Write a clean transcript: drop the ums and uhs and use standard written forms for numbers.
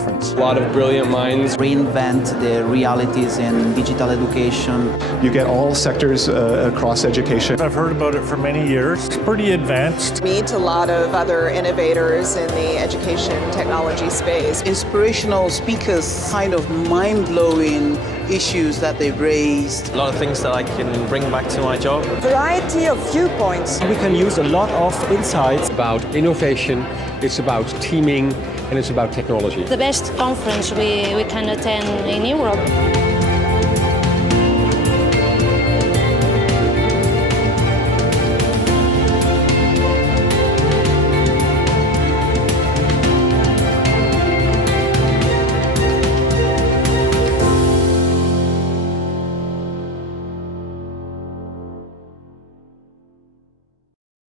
conference. A lot of brilliant minds. Reinvent the realities in digital education. You get all sectors across education. I've heard about it for many years. It's pretty advanced. Meet a lot of other innovators in the education technology space. Inspirational speakers, kind of mind-blowing issues that they've raised. A lot of things that I can bring back to my job. Variety of viewpoints. We can use a lot of insights. It's about innovation, it's about teaming, and it's about technology. The best conference we can attend in Europe.